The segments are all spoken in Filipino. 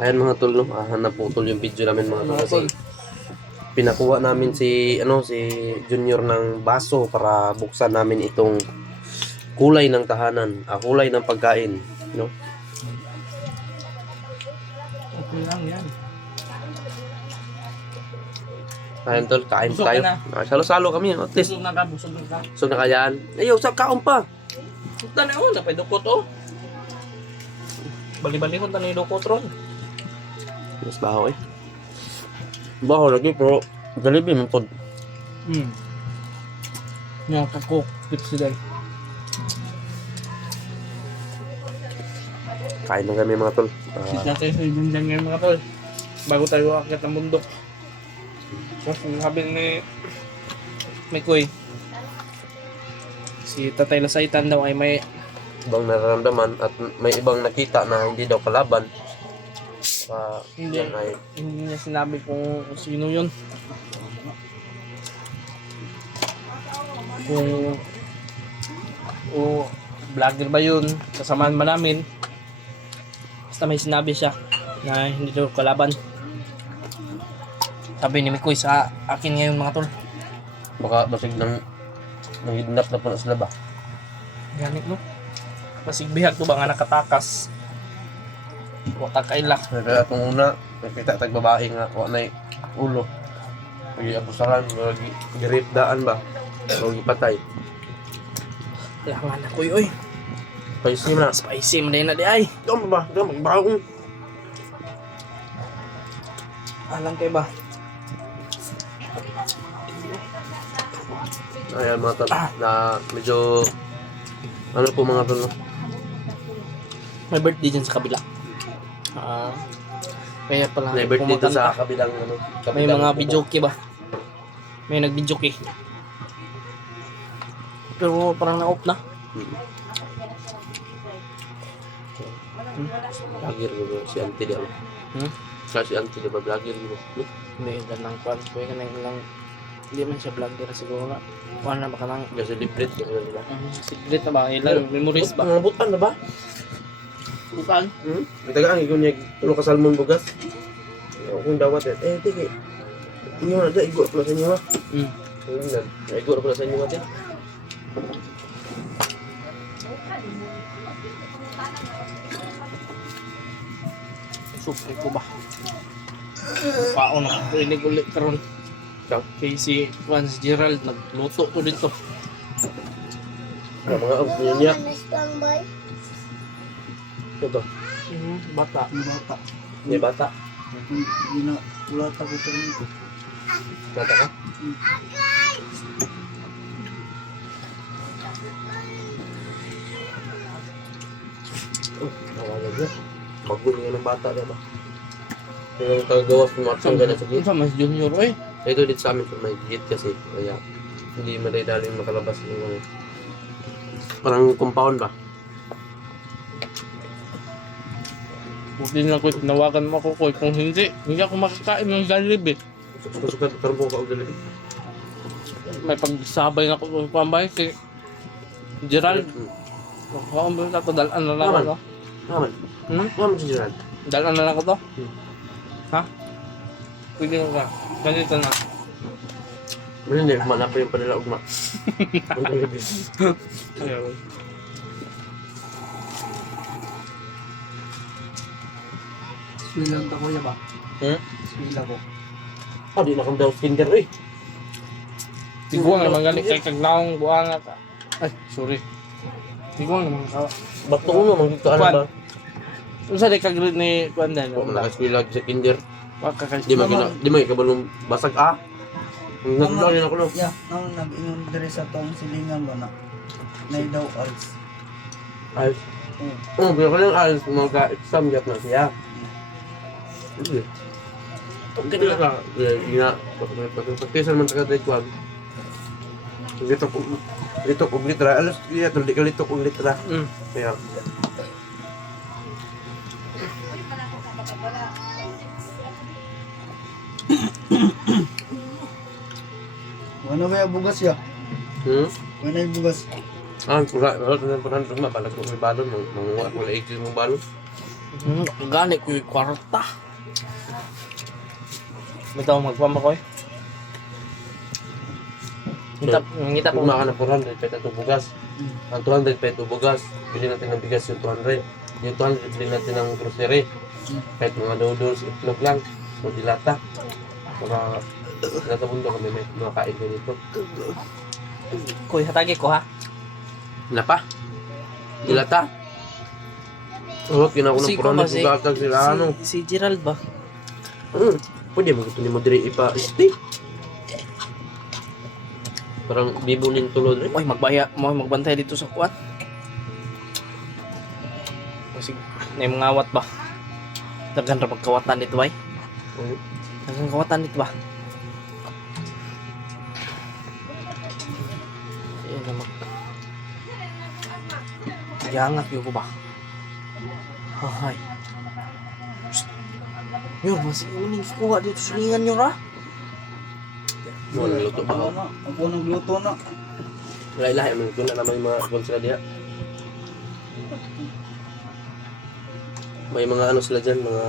Ayan mga tol, no? Naputol yung video namin mga tol kasi pinakuha namin si Junior ng baso para buksan namin itong kulay ng tahanan, kulay ng pagkain, no? Okay lang yan. Ayan tol, kain Busog tayo. ka Salo-salo kami, at least. Busog na ka, busog na ka. So na kayaan. Ayaw, sa kaon pa. Punta na yun, napay dukot oh. Bali-bali ko na dukot ron. Mas baho eh. Baho lagi pero Jollibee man pod. Nakakakok, pizza day. Kain lang kami mga tol. Sit natin sa ibang ngayon mga tol. Bago tayo akit ng bundok. Tapos sabi ni Mikoy, si Tatay Lasaitan daw ay may Ibang nararamdaman at may ibang nakita na hindi daw kalaban. Hindi. Yan ay hindi niya sinabi kung sino yun. Kung o vlogger ba yun, kasamaan ba namin. Basta may sinabi siya na hindi daw kalaban. Sabi ni Mikoy sa akin ngayon mga tol. baka basig ng hidnap na po na sila ba? Ganit no? Masigbihag to ba nga nakatakas. Wata kaila. Kaya itong una, nakita tag babae nga, wala na ulo. Lagi abusaran, lagi girip daan ba? Lagi patay. Langan ako oy. Paisi na. Spicy man din na di ay. Dama ba? Dama, bagong. Alang kay ba? Ayan mga tol, na medyo ano po mga tol, no? May birthday dyan sa kabila. Kaya pala May birthday dito sa kumakanta. kabilang ano, May kabilang mga kubo. videoke ba? May nag-videoke. Pero parang na-off na. Vlogger ko si Auntie di ako. Kasi si Auntie di ba vlogger ko? Hindi, dyan lang kwan. Kaya ka nang lang. Hindi man siya vlogger siguro nga. Kuhan na baka nang Kasi libre di ba? secret na ba? Ilan? Memories ba? Mga butan na ba? Bukan? Itagaan ko niya tulo ka salmon bugas. Kung dawat tiki. Inyo na da igo pala sa inyo ha. Ayun na. Igo na pala sa inyo natin. Supre ko ba? Paon na. Rinig ulit karon. Kay si Juan si Gerald nagluto to dito. Mga abs niya. Ito. Bata. Bata. May bata. Wala ta ko dito. Bata ka? Nawala niya. Magul nga ng bata diba? Yung tagagawas ng matsang gana sa gate. Sa mas junior oy. Ito dito sa amin may gate kasi. Kaya hindi madali-daling makalabas yung mga parang compound ba? Buti na ko tinawagan mo ako Koy. Kung hindi ako makakain ng Jollibee. Sukat karon po ka og dali. May pagsabay na ako sa pambay si Gerald. Ako ba ito dalan na lang Naman. ako. Naman. Naman si Gerald. Dalan na lang ako to. Ha? Pwede ka. Ganito na. Ano hindi, manapa yung panila ugma. Ayaw. Silang ta kuya ba? Sila ko. Ah, di na kang daw skincare eh. Tiguang naman galing kay kagnaong buanga ka. Ay, sorry. Tiguang naman ka. Bato uno, manggit ka ano ba? Kung sa di kagrid ni Kwandan. Kung nakaswilag sa kinder, Makakalit. di mo ikabalong basag nagdala yun ako no. Ya, nang nag-ingon dire sa tong silingan ba na. Nay daw arts. Ayos. Pero ko lang ayos, mag-exam gat na siya. Sige. Okay na ka. Nga, pagkatisan man sa katay kwan. Litok og litra. Alas, iya, di ka litok og litra. Kaya, Ano ba yung bugas ya? Ano yung bugas? pura, pura, pura, pura, balag ko may balon, manguha ko na 80 mong balon. Gani ko yung kwarta. Bitaw magpama ko eh. Ngita po. Kumakan ng 400 peso ito bugas. Ang 200 peso bugas, bili natin ng bigas yung 200. Yung 200, bili natin ng grocery. Kahit mga noodles, itlog lang, o dilata. Para nasa mundo kami may makain ko dito. Kuy, hatagi ko ha. Wala pa? Dilata? Urot, kinako ng Si ko 400 ba si- bugatag sila, ano? Si Gerald ba? Pwede mo ito ni mo diri ipa-stay. Parang bibunin tulod rin. Uy, magbantay dito sa kuat. Kasi, may mga awat ba? Daghan ra magkawatan dito ba? Daghang kawatan dito ba? Ayan na Yangak yun ko ba? Hahay. Yun, mas iuning kuha dito sa lingan nyo ra. Mo nagluto ba? Ako na. Ako nagluto na. Lahi-lahi man ito na naman yung mga kwan sila diha. May mga ano sila dyan, mga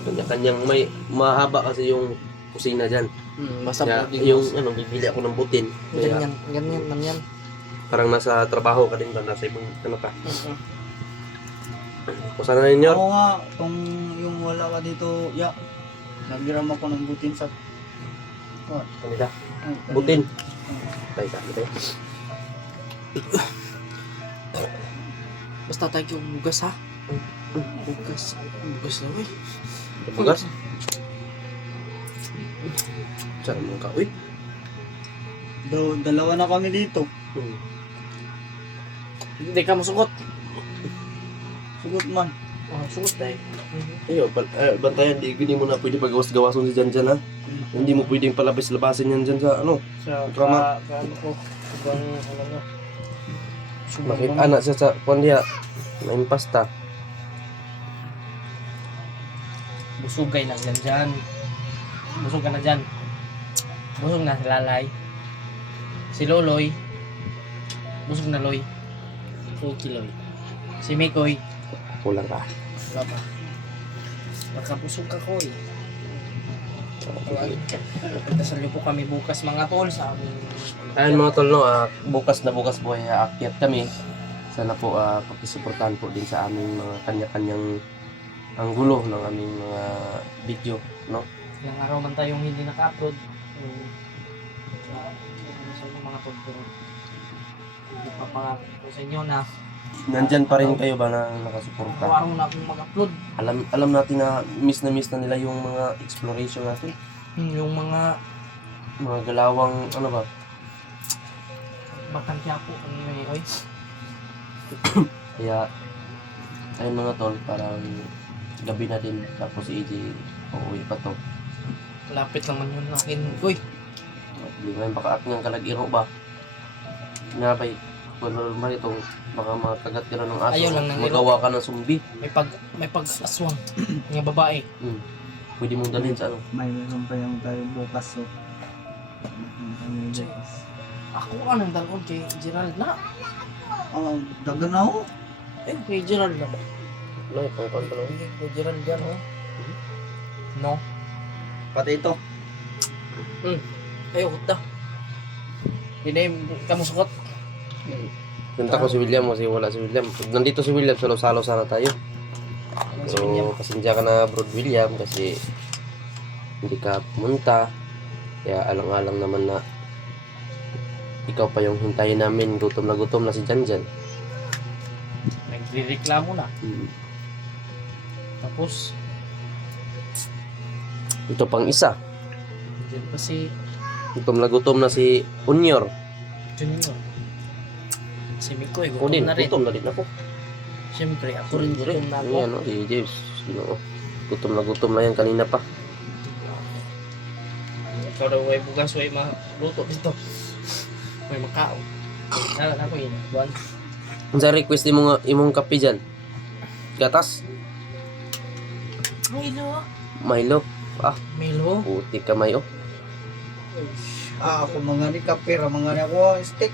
kanya-kanyang may mahaba kasi yung kusina dyan. Basta Kaya, po yung ano, bibili ako ng butin. Kaya ganyan man yan. parang nasa trabaho ka din ba? Nasa ibang ano ka? Kung sana na ninyo? Ako nga, kung yung wala ka dito, nagiram ako ng butin sa... Kanila. Butin. Tayo sa akin tayo. Basta tayo yung bugas ha. Bugas na wey. Bugas? Saan mo ka? Uy. Dalawa na kami dito. Hindi ka masukot. Sugot man. Sugot tayo. Ayo, bantayan, di mo na pwede pagawas-gawason si Jan ha. Hindi mo pwedeng palabas-labasin yan dyan sa ano. Sa Drama. ano ko. Ibang ano nga. Bakit anak siya sa kwan diya. Main pasta. Busugay na dyan. Busog ka na dyan. Busog na si Lalay. Si Loloy. Busog na Loy. Si Loy. Si Mikoy. Kulang ka. Wala pa. Magkabusog ka ko eh. Pagdasal niyo po kami bukas mga tol sa aming... Ayun mga tol, no, bukas na bukas po ay aakyat kami. Sana po pagkisuportahan po din sa aming mga kanya-kanyang anggulo ng aming mga video, no? Ilang araw man tayong hindi naka-upload. Sa inyo mga tol, pero hindi pa pangako ko sa inyo na Nandyan pa rin kayo ba na nakasuporta? araw na akong mag-upload. Alam natin na miss na nila yung mga exploration natin. Yung mga Galawang, ano ba? bakantya po ang may oy. Kaya, ayun mga tol, parang gabi na din. Tapos si EJ, uuwi pa to. Lapit naman yun akin. Uy, Hindi mo yung baka aking kalagiro ba? Nabay, kung normal itong baka makagat ka na ng aso. Ayaw lang ng iro. Magawa ka ng zumbi. may pag-aswang ng babae. Pwede mong dalhin sa ano. May meron pa yung tayo bukas so. Ako ka nang dalon kay Gerald na. Dagan na ako. Kay Gerald na. Ano, ipangkon pa lang. Kay Gerald yan oh. No? Pati ito. Ayaw da. Hindi ka musukot. Punta ko si William kasi wala si William. Pag nandito si William, salo-salo sana tayo. Si William. So, pasensya ka na bro William kasi hindi ka pumunta. Kaya alang-alang naman na ikaw pa yung hintayin namin. Gutom na si Janjan. Nagre-reklamo na. Tapos, Ito pang isa. dyan pa si Gutom na si Unyor. Junior. Si Mikoy, O gutom din, na rin. gutom na din ako. Siyempre, ako rin gutom na ako. Ayan o, si James. Sino, gutom na yan kanina pa. Ikaw daw may bugas, may maluto dito. May makao. Sana na ko yun. Buwan. Ang sa request imong kape dyan? Gatas? Milo. Milo? Milo. Puti ka mayo. Ako mga ni kapira, mga ni ako steak.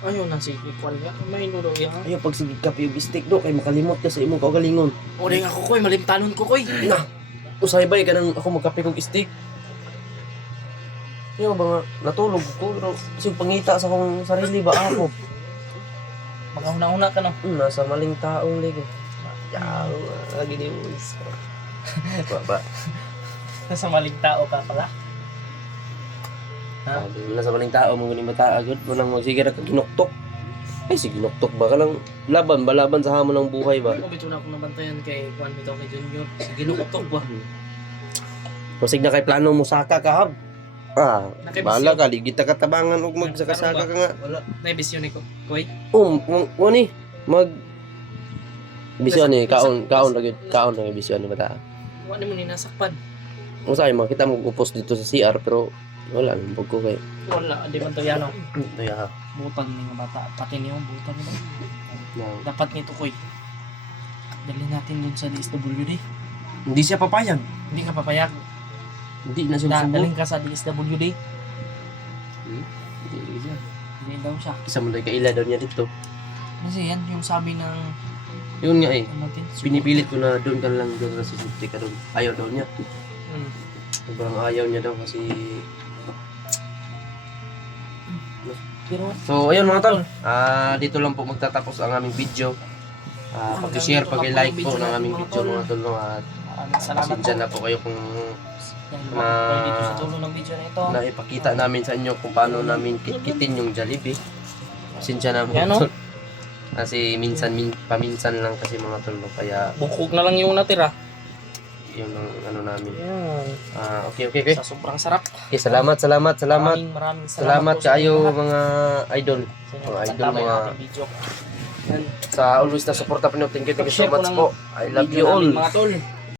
Ayun na si Kwan nga. May nulo yan. Ayaw pag sige ka yung stick do kay makalimot ka sa imong kaugalingon. O rin ako koy, malimtanon ko koy. Na, usay-bay ka nang ako magkape kong stick. Ayaw ba nga, natulog ko, pero kasi pangita sa akong sarili ba ako? Magahuna-una ka no. Nasa maling taong ligo. Yaw, lagi ni Ba. Nasa maling tao ka pala. Ha? Nasa maling tao, mong ganun mata agad. Walang magsigara ka ginuktok. Ay, sige, ginuktok ba ka lang? Laban sa hamon ng buhay ba? Ako bito na akong nabantayan kay Kwan bitaw kay Junior. Sige, nukutok ba? Masig na kay plano mo saka ka, hab. Ah, Nakibisyo. bahala ka, ligit na katabangan og magsakasaka ka nga. Wala. Naibisyon ni ko. Koy. Wani, bisyon ni, kaon na bisyon ni bata. Wala mo ni nasakpan. Usay, makita mo upos dito sa CR, pero wala nang ko kay. Wala, di man to yan o. Ito ya. Butang ni nga bata. Pati niyo, butang niyo. No. Dapat nito koy. Dali natin dun sa DSWD. Hindi siya papayag. Hindi ka papayag. Hindi na siya subo. Daling ka sa DSWD. Hindi siya. Hindi daw siya. Isa mo daw kaila daw niya dito. Kasi yan yung sabi ng Yun nga eh. ano natin. Pinipilit ko na doon ka lang doon kasi safety ka doon. Ayaw daw niya. Hmm. Sobrang ayaw niya daw kasi... Pero So, ayun mga tol. Dito lang po magtatapos ang aming video. Pag-share, pag-like po ng aming video mga tol. No? At maraming salamat pasensya po. na po kayo kung Dahil kayo dito sa dulo ng video na ito. naipakita namin sa inyo kung paano namin kitkitin yung Jollibee. Pasensya na po. Yan, no? tol. Kasi paminsan lang kasi mga tol. No? Kaya Bukog na lang yung natira. yun ang ano namin. Yan. Okay. Sa sobrang sarap. Okay, salamat. Maraming Salamat po sa kayo inyo lahat. mga idol. Sa inyo mga idol, pagtambay ng mga- ating video. Yan. Sa always na suporta po. Thank you so Pag-share po much ng po. I love you Video all. namin, mga tol.